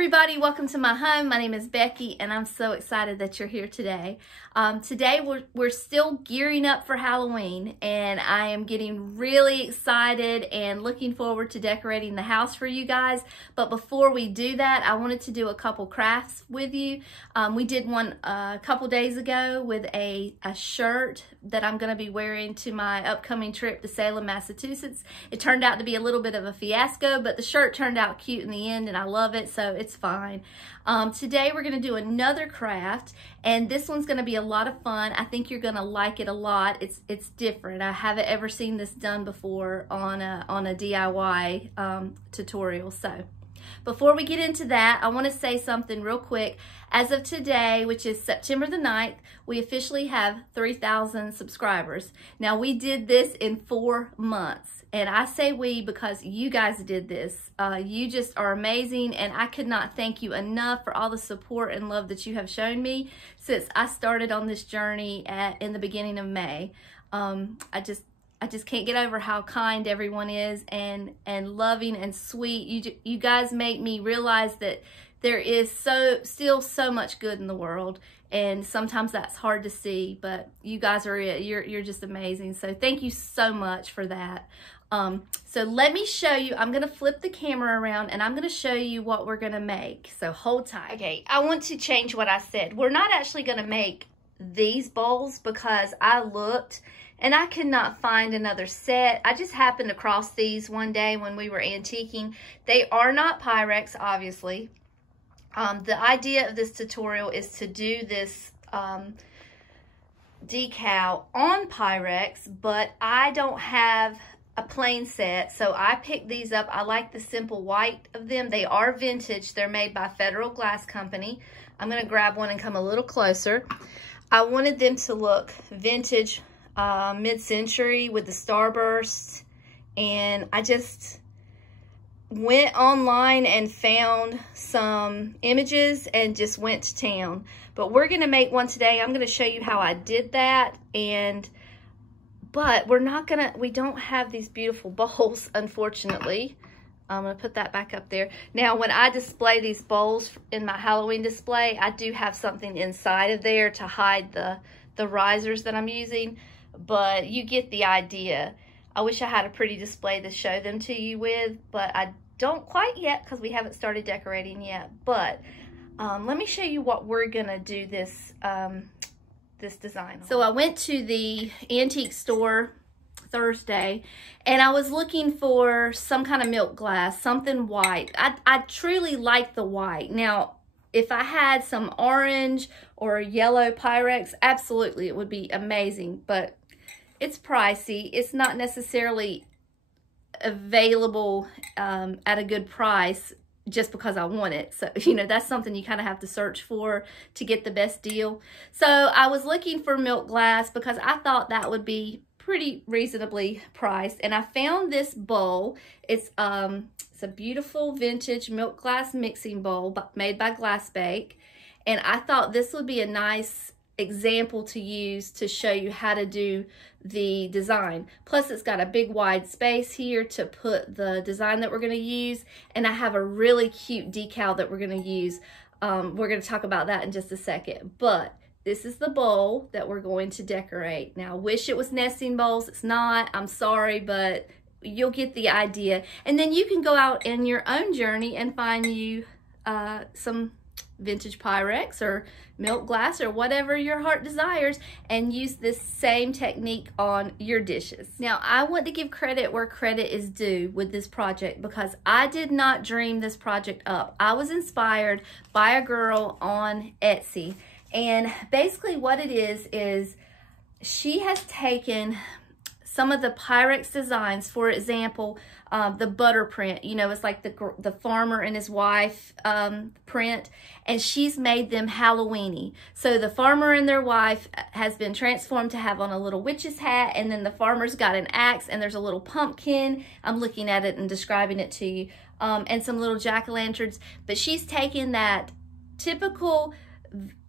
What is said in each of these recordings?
everybody, welcome to my home. My name is Becky and I'm so excited that you're here today. Today we're still gearing up for Halloween and I am getting really excited and looking forward to decorating the house for you guys. But before we do that, I wanted to do a couple crafts with you. We did one a couple days ago with a shirt that I'm going to be wearing to my upcoming trip to Salem, Massachusetts. It turned out to be a little bit of a fiasco, but the shirt turned out cute in the end and I love it, so it's fine. Today we're going to do another craft and this one's going to be a lot of fun. I think you're going to like it a lot. It's different. I haven't ever seen this done before on a DIY tutorial. So before we get into that, I want to say something real quick. As of today, which is September the 9th, we officially have 3,000 subscribers. Now, we did this in 4 months, and I say we because you guys did this. You just are amazing, and I could not thank you enough for all the support and love that you have shown me since I started on this journey in the beginning of May. I just can't get over how kind everyone is and loving and sweet. You guys make me realize that there is still so much good in the world, and sometimes that's hard to see, but you guys are it. You're just amazing. So thank you so much for that. So let me show you. I'm going to flip the camera around and I'm going to show you what we're going to make. So hold tight. Okay, I want to change what I said. We're not actually going to make these bowls because I looked and I could not find another set. I just happened across these one day when we were antiquing. They are not Pyrex, obviously. The idea of this tutorial is to do this decal on Pyrex, but I don't have a plain set, so I picked these up. I like the simple white of them. They are vintage. They're made by Federal Glass Company. I'm going to grab one and come a little closer. I wanted them to look vintage, mid-century with the Starbursts, and I just went online and found some images and just went to town. But we're going to make one today. I'm going to show you how I did that, but we don't have these beautiful bowls, unfortunately. I'm going to put that back up there. Now, when I display these bowls in my Halloween display, I do have something inside of there to hide the risers that I'm using, but you get the idea. I wish I had a pretty display to show them to you with, but I don't quite yet because we haven't started decorating yet. But let me show you what we're going to do this design on. So I went to the antique store Thursday and I was looking for some kind of milk glass, something white. I truly like the white. Now, if I had some orange or yellow Pyrex, absolutely it would be amazing, but it's pricey. It's not necessarily available at a good price just because I want it. So, you know, that's something you kind of have to search for to get the best deal. So I was looking for milk glass because I thought that would be pretty reasonably priced, and I found this bowl. It's a beautiful vintage milk glass mixing bowl made by Glassbake, and I thought this would be a nice example to use to show you how to do the design. Plus it's got a big wide space here to put the design that we're going to use, and I have a really cute decal that we're going to use. We're going to talk about that in just a second, but this is the bowl that we're going to decorate. Now, I wish it was nesting bowls. It's not. I'm sorry, but you'll get the idea. And then you can go out in your own journey and find you some vintage Pyrex or milk glass or whatever your heart desires and use this same technique on your dishes. Now, I want to give credit where credit is due with this project because I did not dream this project up. I was inspired by a girl on Etsy. And basically what it is she has taken some of the Pyrex designs, for example, the butter print, you know, it's like the farmer and his wife print, and she's made them Halloweeny. So the farmer and their wife has been transformed to have on a little witch's hat, and then the farmer's got an axe, and there's a little pumpkin. I'm looking at it and describing it to you, and some little jack-o'-lanterns. But she's taken that typical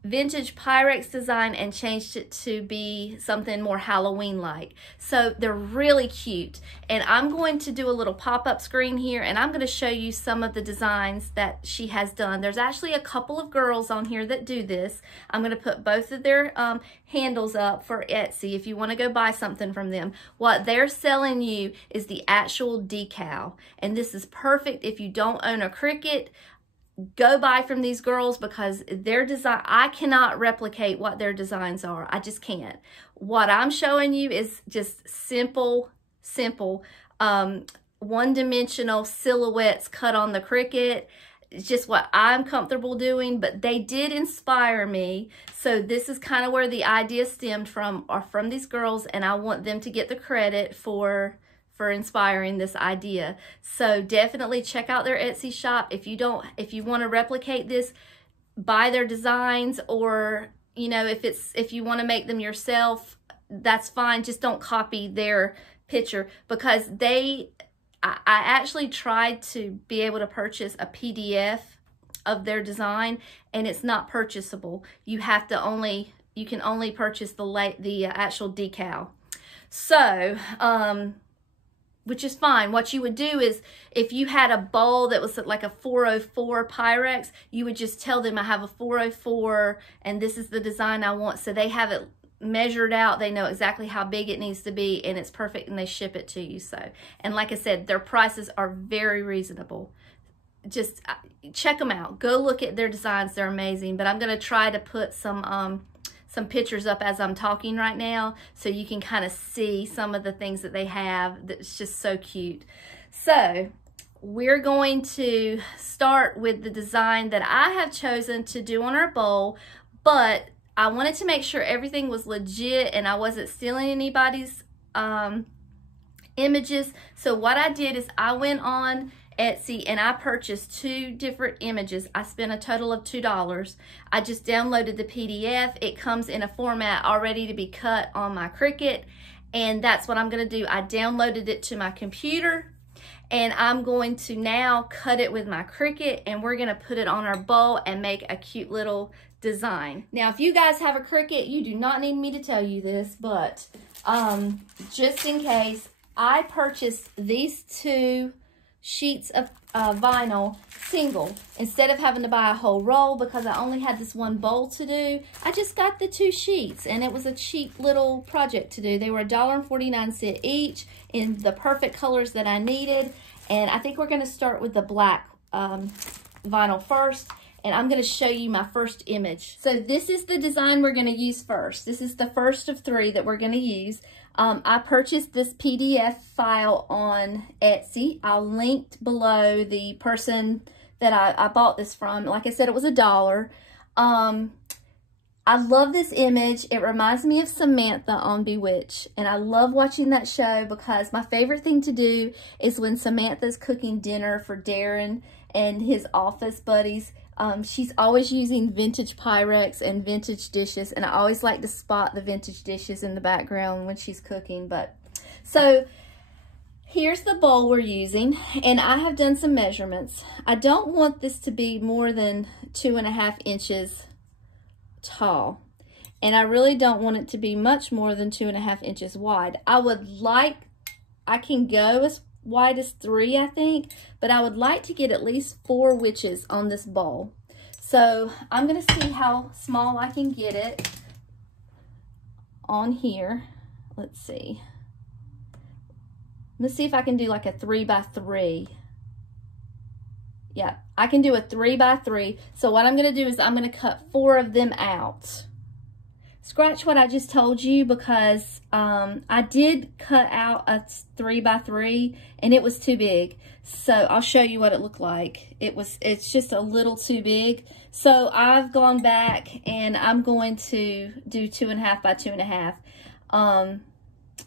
vintage Pyrex design and changed it to be something more Halloween-like. So they're really cute. And I'm going to do a little pop-up screen here, and I'm going to show you some of the designs that she has done. There's actually a couple of girls on here that do this. I'm going to put both of their handles up for Etsy if you want to go buy something from them. What they're selling you is the actual decal. And this is perfect if you don't own a Cricut. Go buy from these girls because their design, I cannot replicate what their designs are. I just can't. What I'm showing you is just simple, one-dimensional silhouettes cut on the Cricut. It's just what I'm comfortable doing, but they did inspire me. So this is kind of where the idea stemmed from, or from these girls, and I want them to get the credit for inspiring this idea. So definitely check out their Etsy shop. If you want to replicate this, buy their designs, or you know, if you want to make them yourself, that's fine. Just don't copy their picture, because I actually tried to be able to purchase a PDF of their design, and it's not purchasable. You can only purchase the actual decal. So which is fine. What you would do is, if you had a bowl that was like a 404 Pyrex, you would just tell them, I have a 404 and this is the design I want. So they have it measured out. They know exactly how big it needs to be, and it's perfect, and they ship it to you. So, and like I said, their prices are very reasonable. Just check them out. Go look at their designs. They're amazing. But I'm going to try to put some pictures up as I'm talking right now, so you can kind of see some of the things that they have that's just so cute. So we're going to start with the design that I have chosen to do on our bowl, but I wanted to make sure everything was legit and I wasn't stealing anybody's images. So what I did is I went on Etsy and I purchased 2 different images. I spent a total of $2. I just downloaded the PDF. It comes in a format already to be cut on my Cricut, and that's what I'm going to do. I downloaded it to my computer, and I'm going to now cut it with my Cricut, and we're going to put it on our bowl and make a cute little design. Now, if you guys have a Cricut, you do not need me to tell you this, but just in case, I purchased these 2 sheets of vinyl single instead of having to buy a whole roll, because I only had this one bowl to do. I just got the 2 sheets, and it was a cheap little project to do. They were $1.49 each in the perfect colors that I needed. And I think we're going to start with the black vinyl first, and I'm going to show you my first image. So this is the design we're going to use first. This is the first of 3 that we're going to use. I purchased this PDF file on Etsy. I'll link below the person that I bought this from. Like I said, it was $1. I love this image. It reminds me of Samantha on Bewitched, and I love watching that show because my favorite thing to do is when Samantha's cooking dinner for Darren and his office buddies. She's always using vintage Pyrex and vintage dishes, and I always like to spot the vintage dishes in the background when she's cooking. But so here's the bowl we're using, and I have done some measurements. I don't want this to be more than 2.5 inches tall, and I really don't want it to be much more than 2.5 inches wide. I can go as wide as 3, I think, but I would like to get at least 4 witches on this bowl. So I'm going to see how small I can get it on here. Let's see. Let's see if I can do like a 3x3. Yeah, I can do a 3x3. So what I'm going to do is I'm going to cut 4 of them out. Scratch what I just told you, because I did cut out a 3x3 and it was too big. So I'll show you what it looked like. It's just a little too big. So I've gone back and I'm going to do 2.5 by 2.5.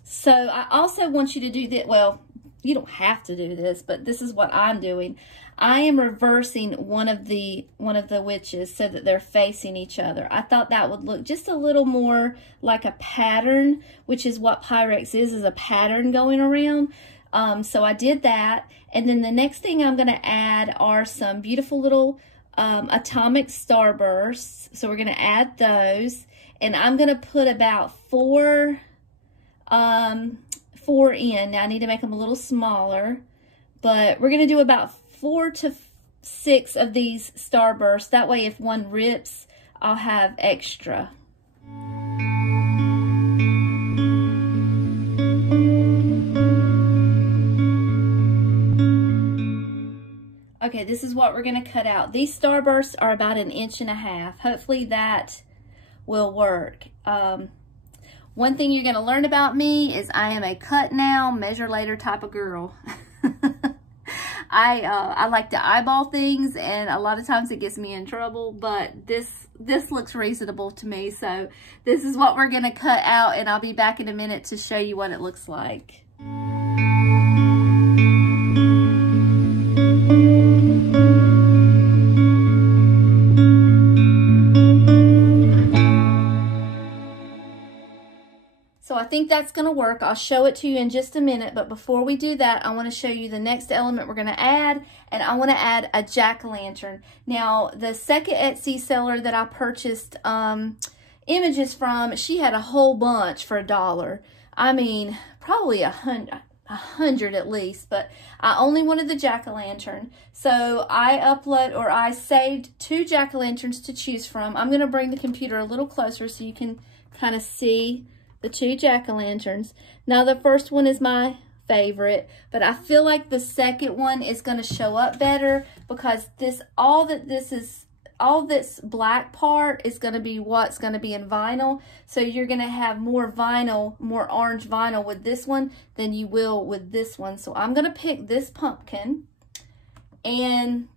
So I also want you to do that. Well, you don't have to do this, but this is what I'm doing. I am reversing one of the witches so that they're facing each other. I thought that would look just a little more like a pattern, which is what Pyrex is a pattern going around. So I did that. And then the next thing I'm going to add are some beautiful little atomic starbursts. So we're going to add those. And I'm going to put about four in. Now I need to make them a little smaller. But we're going to do about 4 to 6 of these starbursts. That way if one rips, I'll have extra. Okay, this is what we're going to cut out. These starbursts are about 1.5 inches. Hopefully that will work. One thing you're going to learn about me is I am a cut now, measure later type of girl. I like to eyeball things, and a lot of times it gets me in trouble, but this looks reasonable to me. So this is what we're going to cut out, and I'll be back in a minute to show you what it looks like. So I think that's going to work. I'll show it to you in just a minute, but before we do that, I want to show you the next element we're going to add, and I want to add a jack-o'-lantern. Now, the second Etsy seller that I purchased images from, she had a whole bunch for $1. I mean, probably 100 at least, but I only wanted the jack-o'-lantern. So I saved 2 jack-o'-lanterns to choose from. I'm going to bring the computer a little closer so you can kind of see the 2 jack-o'-lanterns. Now the first one is my favorite, but I feel like the second one is going to show up better because all this black part is going to be what's going to be in vinyl. So you're going to have more vinyl, more orange vinyl with this one than you will with this one. So I'm going to pick this pumpkin, and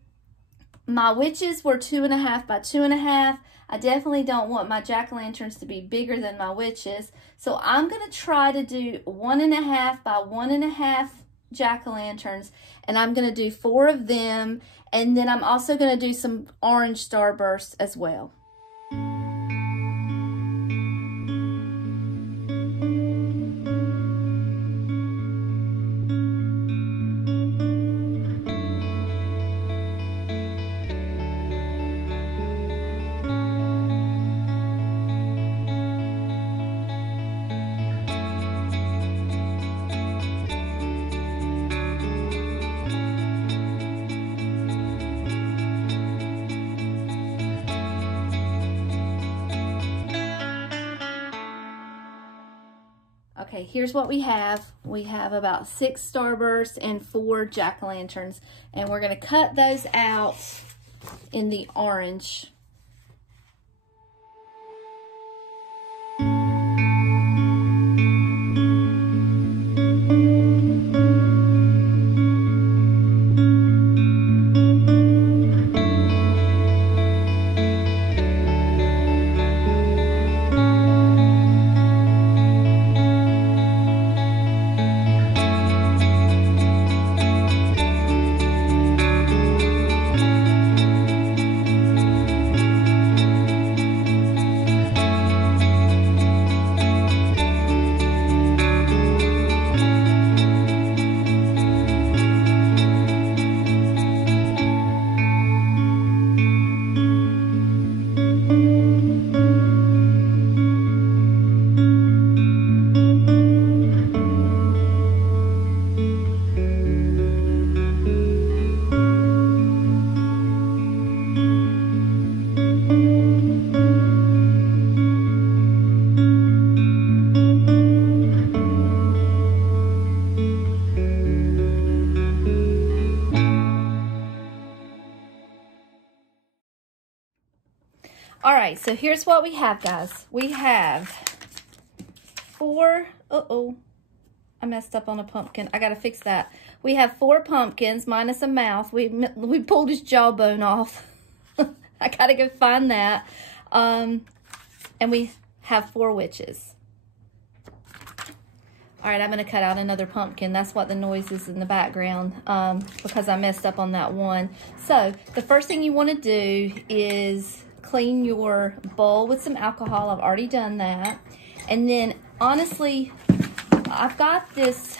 my witches were 2.5 by 2.5. I definitely don't want my jack-o'-lanterns to be bigger than my witches. So I'm going to try to do 1.5 by 1.5 jack-o'-lanterns. And I'm going to do 4 of them. And then I'm also going to do some orange starbursts as well. Okay, here's what we have. We have about 6 starbursts and 4 jack-o'-lanterns, and we're going to cut those out in the orange. All right, so here's what we have, guys. We have 4, I messed up on a pumpkin. I gotta fix that. We have 4 pumpkins minus a mouth. We pulled his jawbone off. I gotta go find that. And we have 4 witches. All right, I'm gonna cut out another pumpkin. That's what the noise is in the background because I messed up on that one. So the first thing you wanna do is clean your bowl with some alcohol. I've already done that. And then honestly, I've got this,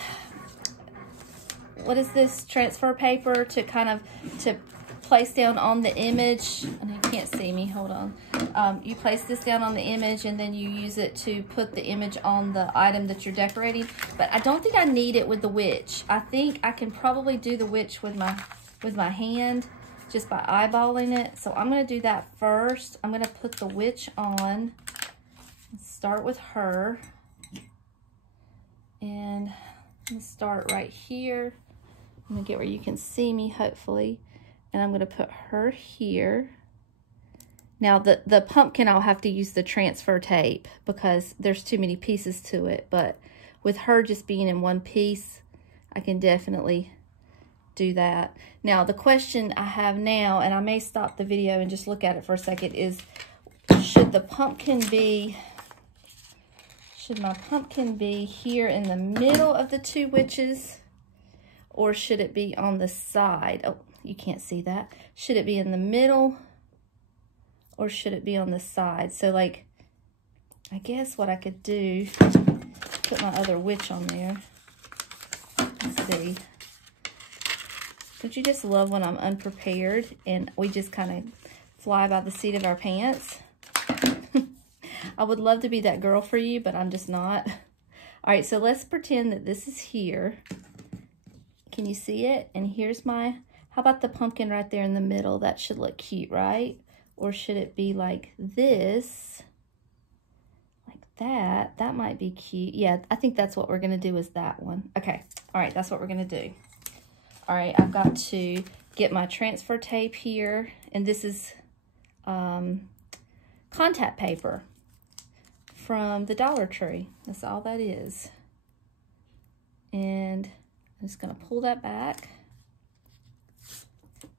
what is this, transfer paper to kind of, to place down on the image, and you can't see me, hold on. You place this down on the image and then you use it to put the image on the item that you're decorating. But I don't think I need it with the witch. I think I can probably do the witch with my hand just by eyeballing it. So I'm gonna do that first. I'm gonna put the witch on. Start with her. And I'm gonna start right here. I'm gonna get where you can see me, hopefully. And I'm gonna put her here. Now the pumpkin, I'll have to use the transfer tape because there's too many pieces to it. But with her just being in one piece, I can definitely do that. Now the question I have now, and I may stop the video and just look at it for a second, is should the pumpkin be, should my pumpkin be here in the middle of the two witches? Or should it be on the side? Oh, you can't see that. Should it be in the middle? Or should it be on the side? So like, I guess what I could do, put my other witch on there. Let's see. Don't you just love when I'm unprepared and we just kind of fly by the seat of our pants? I would love to be that girl for you, but I'm just not. All right, so let's pretend that this is here. Can you see it? And here's my, how about the pumpkin right there in the middle? That should look cute, right? Or should it be like this? Like that? That might be cute. Yeah, I think that's what we're gonna do is that one. Okay, all right, that's what we're gonna do. All right, I've got to get my transfer tape here. And this is contact paper from the Dollar Tree. That's all that is. And I'm just gonna pull that back.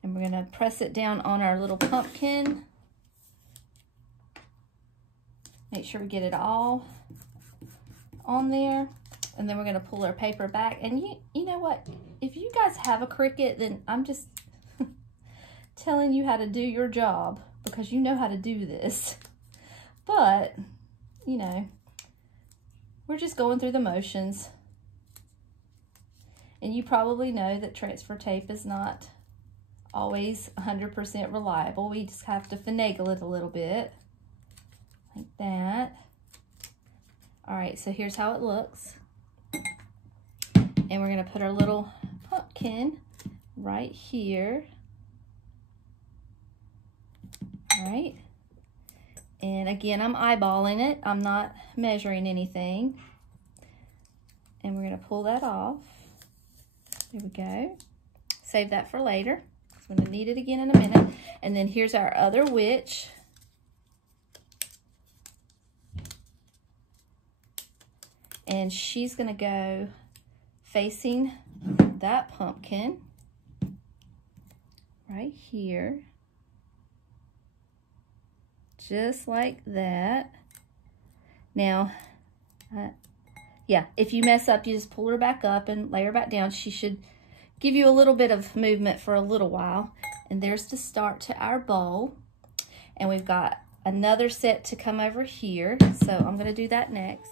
And we're gonna press it down on our little pumpkin. Make sure we get it all on there. And then we're gonna pull our paper back. And you know what? If you guys have a Cricut, then I'm just telling you how to do your job because you know how to do this. But, you know, we're just going through the motions. And you probably know that transfer tape is not always 100% reliable. We just have to finagle it a little bit, like that. All right, so here's how it looks. And we're gonna put our little pumpkin right here. All right. And again, I'm eyeballing it. I'm not measuring anything. And we're gonna pull that off. There we go. Save that for later. I'm gonna need it again in a minute. And then here's our other witch. And she's gonna go facing that pumpkin right here. Just like that. Now, yeah, if you mess up, you just pull her back up and lay her back down. She should give you a little bit of movement for a little while. And there's the start to our bowl. And we've got another set to come over here. So I'm gonna do that next.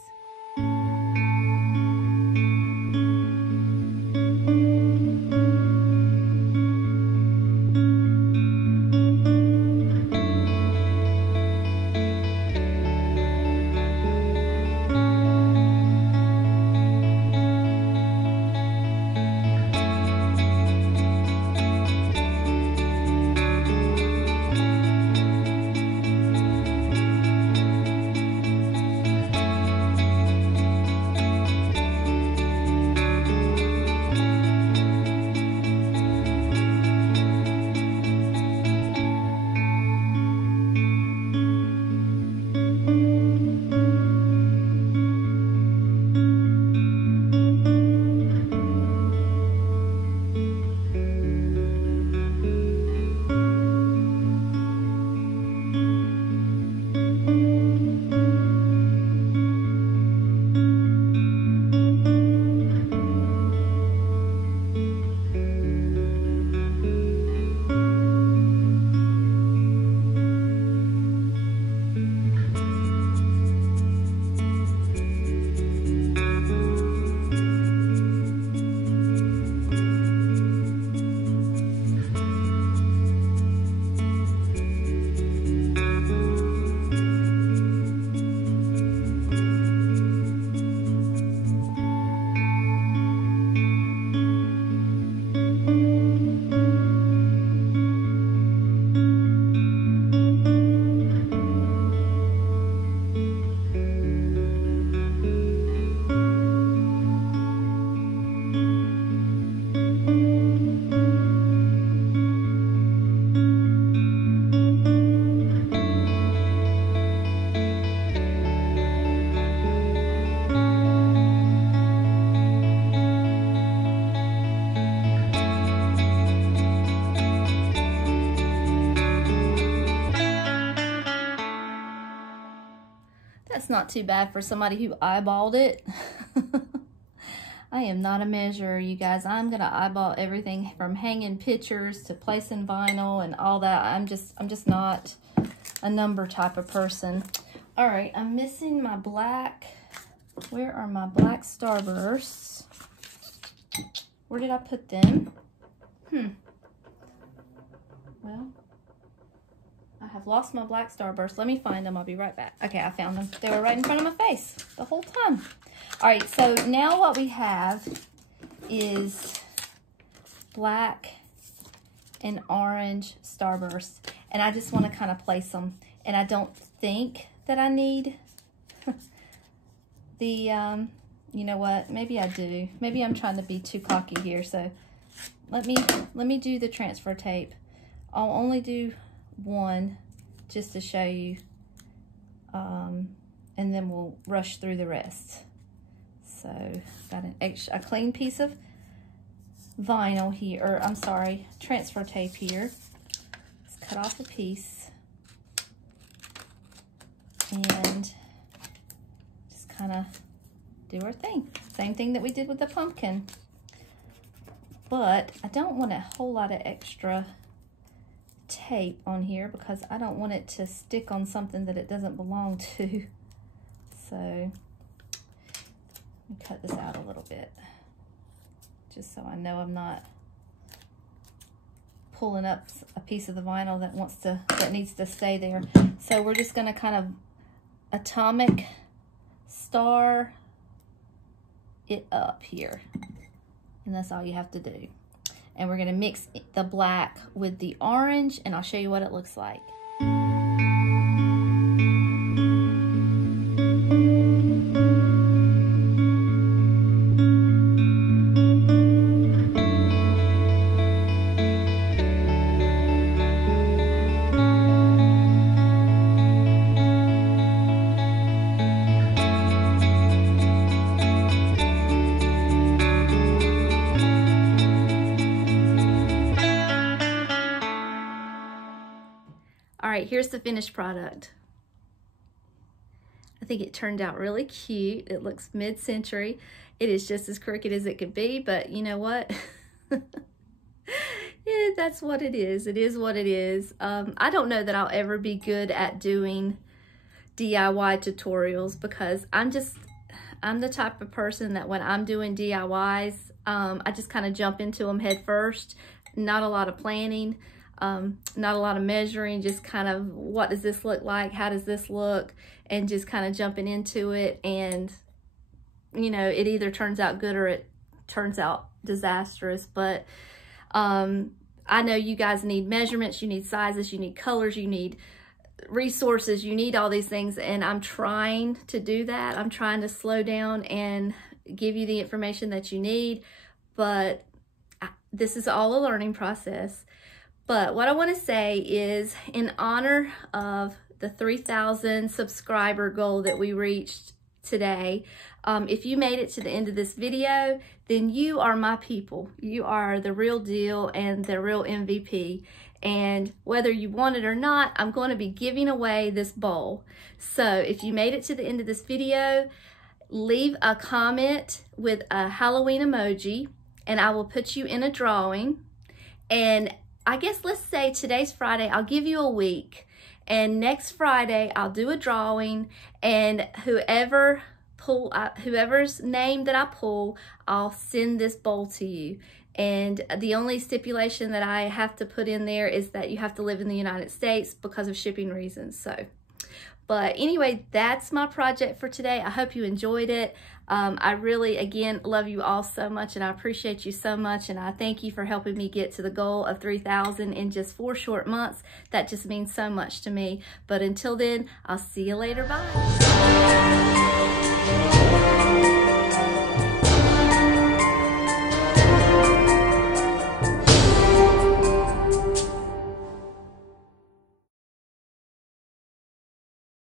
That's not too bad for somebody who eyeballed it. I am not a measurer, you guys. I'm gonna eyeball everything from hanging pictures to placing vinyl and all that. I'm just not a number type of person. All right, I'm missing my black. Where are my black Starbursts? Where did I put them? Well, I have lost my black Starburst. Let me find them. I'll be right back. Okay, I found them. They were right in front of my face the whole time. All right, so now what we have is black and orange Starbursts. And I just want to kind of place them. And I don't think that I need the, you know what? Maybe I do. Maybe I'm trying to be too cocky here. So let me do the transfer tape. I'll only do one just to show you, and then we'll rush through the rest. So got a clean piece of vinyl here, or I'm sorry, transfer tape here. Let's cut off a piece and just kind of do our thing. Same thing that we did with the pumpkin. But I don't want a whole lot of extra tape on here because I don't want it to stick on something that it doesn't belong to. So let me cut this out a little bit just so I know I'm not pulling up a piece of the vinyl that needs to stay there. So we're just going to kind of atomic star it up here, and that's all you have to do. And we're going to mix the black with the orange, and I'll show you what it looks like. All right, here's the finished product. I think it turned out really cute. It looks mid-century. It is just as crooked as it could be, but you know what? Yeah, that's what it is. It is what it is. I don't know that I'll ever be good at doing DIY tutorials because I'm the type of person that when I'm doing DIYs, I just kind of jump into them head first. Not a lot of planning. Not a lot of measuring, just kind of what does this look like, how does this look, and just kind of jumping into it. And you know, it either turns out good or it turns out disastrous. But I know you guys need measurements, you need sizes, you need colors, you need resources, you need all these things, and I'm trying to do that. I'm trying to slow down and give you the information that you need, but this is all a learning process. But what I want to say is, in honor of the 3,000 subscriber goal that we reached today, if you made it to the end of this video, then you are my people. You are the real deal and the real MVP. And whether you want it or not, I'm going to be giving away this bowl. So if you made it to the end of this video, leave a comment with a Halloween emoji, and I will put you in a drawing. And I guess let's say today's Friday, I'll give you a week, and next Friday I'll do a drawing, and whoever's name that I pull, I'll send this bowl to you. And the only stipulation that I have to put in there is that you have to live in the United States because of shipping reasons. So, but anyway, that's my project for today. I hope you enjoyed it. I really, again, love you all so much, and I appreciate you so much, and I thank you for helping me get to the goal of 3,000 in just 4 short months. That just means so much to me. But until then, I'll see you later. Bye.